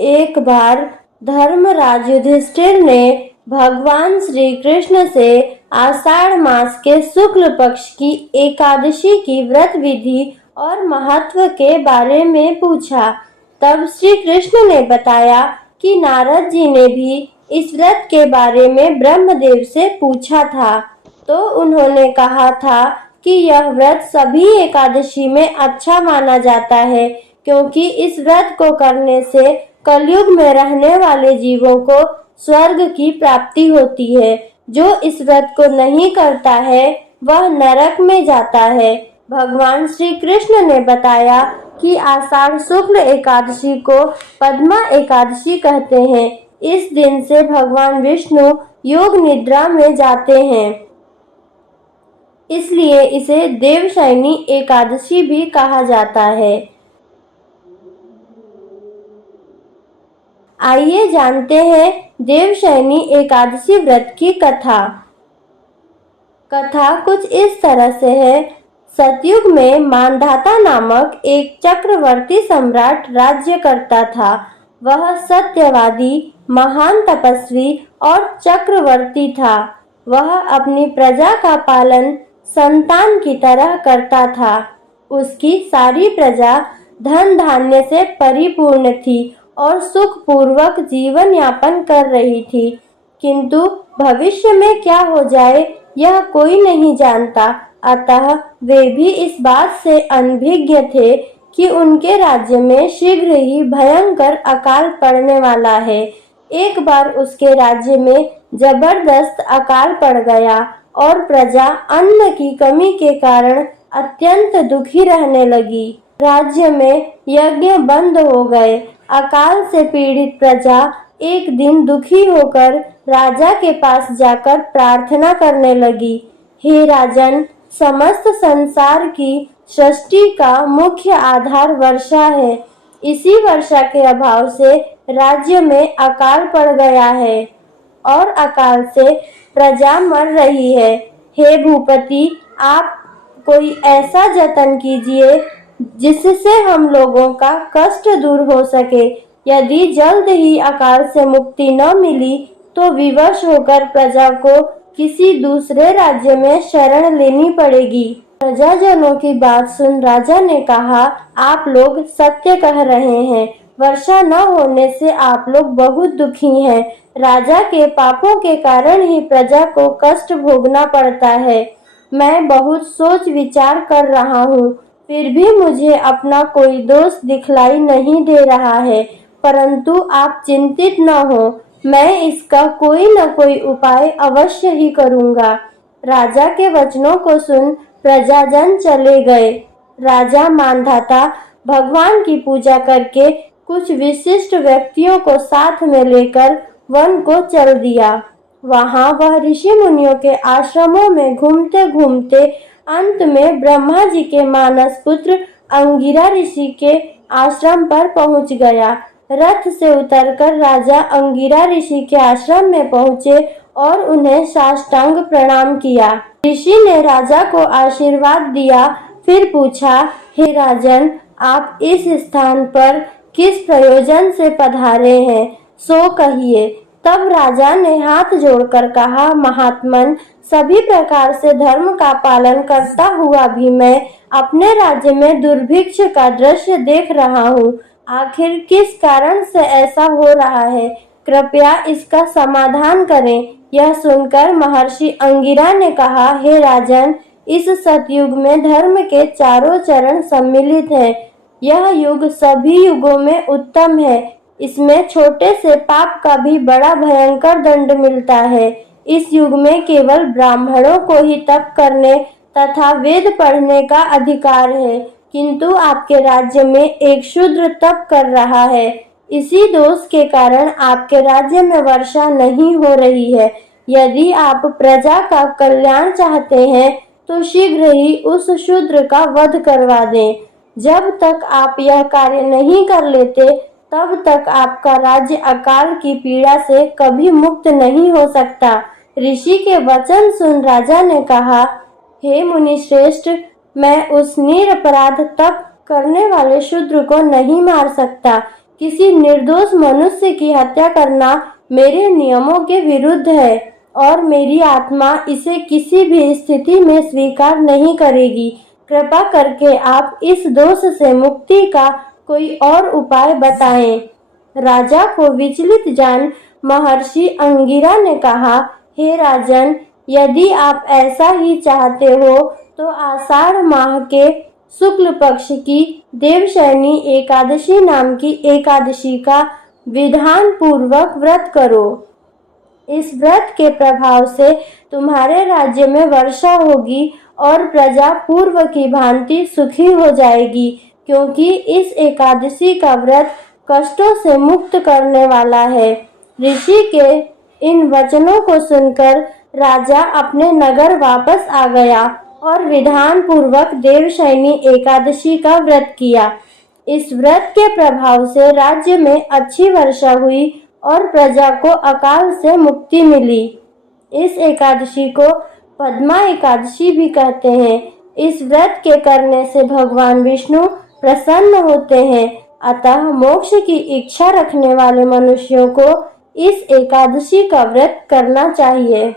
एक बार धर्मराज युधिष्ठिर ने भगवान श्री कृष्ण से आषाढ़ मास के शुक्ल पक्ष की एकादशी की व्रत विधि और महत्व के बारे में पूछा। तब श्री कृष्ण ने बताया कि नारद जी ने भी इस व्रत के बारे में ब्रह्मदेव से पूछा था, तो उन्होंने कहा था कि यह व्रत सभी एकादशी में अच्छा माना जाता है, क्योंकि इस व्रत को करने से कलयुग में रहने वाले जीवों को स्वर्ग की प्राप्ति होती है। जो इस व्रत को नहीं करता है वह नरक में जाता है। भगवान श्री कृष्ण ने बताया कि आषाढ़ शुक्ल एकादशी को पद्मा एकादशी कहते हैं। इस दिन से भगवान विष्णु योग निद्रा में जाते हैं, इसलिए इसे देवशयनी एकादशी भी कहा जाता है। आइए जानते हैं देवशयनी एकादशी व्रत की कथा। कथा कुछ इस तरह से है। सतयुग में मानधाता नामक एक चक्रवर्ती सम्राट राज्य करता था। वह सत्यवादी, महान तपस्वी और चक्रवर्ती था। वह अपनी प्रजा का पालन संतान की तरह करता था। उसकी सारी प्रजा धन धान्य से परिपूर्ण थी और सुखपूर्वक जीवन यापन कर रही थी, किंतु भविष्य में क्या हो जाए यह कोई नहीं जानता। अतः वे भी इस बात से अनभिज्ञ थे कि उनके राज्य में शीघ्र ही भयंकर अकाल पड़ने वाला है। एक बार उसके राज्य में जबरदस्त अकाल पड़ गया और प्रजा अन्न की कमी के कारण अत्यंत दुखी रहने लगी। राज्य में यज्ञ बंद हो गए। अकाल से पीड़ित प्रजा एक दिन दुखी होकर राजा के पास जाकर प्रार्थना करने लगी, हे राजन, समस्त संसार की सृष्टि का मुख्य आधार वर्षा है। इसी वर्षा के अभाव से राज्य में अकाल पड़ गया है और अकाल से प्रजा मर रही है। हे भूपति, आप कोई ऐसा जतन कीजिए जिससे हम लोगों का कष्ट दूर हो सके। यदि जल्द ही अकाल से मुक्ति न मिली तो विवश होकर प्रजा को किसी दूसरे राज्य में शरण लेनी पड़ेगी। प्रजाजनों की बात सुन राजा ने कहा, आप लोग सत्य कह रहे हैं। वर्षा न होने से आप लोग बहुत दुखी हैं। राजा के पापों के कारण ही प्रजा को कष्ट भोगना पड़ता है। मैं बहुत सोच विचार कर रहा हूँ, फिर भी मुझे अपना कोई दोष दिखलाई नहीं दे रहा है, परंतु आप चिंतित न हो, मैं इसका कोई न कोई उपाय अवश्य ही करूँगा। राजा के वचनों को सुन प्रजाजन चले गए। राजा मानधाता भगवान की पूजा करके कुछ विशिष्ट व्यक्तियों को साथ में लेकर वन को चल दिया। वहां वह ऋषि मुनियों के आश्रमों में घूमते घूमते अंत में ब्रह्मा जी के मानस पुत्र अंगिरा ऋषि के आश्रम पर पहुंच गया। रथ से उतरकर राजा अंगिरा ऋषि के आश्रम में पहुंचे और उन्हें साष्टांग प्रणाम किया। ऋषि ने राजा को आशीर्वाद दिया, फिर पूछा, हे राजन, आप इस स्थान पर किस प्रयोजन से पधारे हैं, सो कहिए। तब राजा ने हाथ जोड़कर कहा, महात्मन, सभी प्रकार से धर्म का पालन करता हुआ भी मैं अपने राज्य में दुर्भिक्ष का दृश्य देख रहा हूँ। आखिर किस कारण से ऐसा हो रहा है, कृपया इसका समाधान करें। यह सुनकर महर्षि अंगिरा ने कहा, हे राजन, इस सतयुग में धर्म के चारों चरण सम्मिलित हैं। यह युग सभी युगों में उत्तम है। इसमें छोटे से पाप का भी बड़ा भयंकर दंड मिलता है। इस युग में केवल ब्राह्मणों को ही तप करने तथा वेद पढ़ने का अधिकार है, किंतु आपके राज्य में एक शूद्र तप कर रहा है। इसी दोष के कारण आपके राज्य में वर्षा नहीं हो रही है। यदि आप प्रजा का कल्याण चाहते हैं तो शीघ्र ही उस शूद्र का वध करवा दें। जब तक आप यह कार्य नहीं कर लेते तब तक आपका राज्य अकाल की पीड़ा से कभी मुक्त नहीं हो सकता। ऋषि के वचन सुन राजा ने कहा, हे मुनि श्रेष्ठ, मैं उस निरपराध तप करने वाले शूद्र को नहीं मार सकता, किसी निर्दोष मनुष्य की हत्या करना मेरे नियमों के विरुद्ध है और मेरी आत्मा इसे किसी भी स्थिति में स्वीकार नहीं करेगी। कृपा करके आप इस दोष से मुक्ति का कोई और उपाय बताएं। राजा को विचलित जान महर्षि अंगिरा ने कहा, हे राजन, यदि आप ऐसा ही चाहते हो तो आषाढ़ माह के शुक्ल पक्ष की देवशयनी एकादशी नाम की एकादशी का विधान पूर्वक व्रत करो। इस व्रत के प्रभाव से तुम्हारे राज्य में वर्षा होगी और प्रजा पूर्व की भांति सुखी हो जाएगी, क्योंकि इस एकादशी का व्रत कष्टों से मुक्त करने वाला है। ऋषि के इन वचनों को सुनकर राजा अपने नगर वापस आ गया और विधान पूर्वक देवशयनी एकादशी का व्रत किया। इस व्रत के प्रभाव से राज्य में अच्छी वर्षा हुई और प्रजा को अकाल से मुक्ति मिली। इस एकादशी को पद्मा एकादशी भी कहते हैं। इस व्रत के करने से भगवान विष्णु प्रसन्न होते हैं, अतः मोक्ष की इच्छा रखने वाले मनुष्यों को इस एकादशी का व्रत करना चाहिए।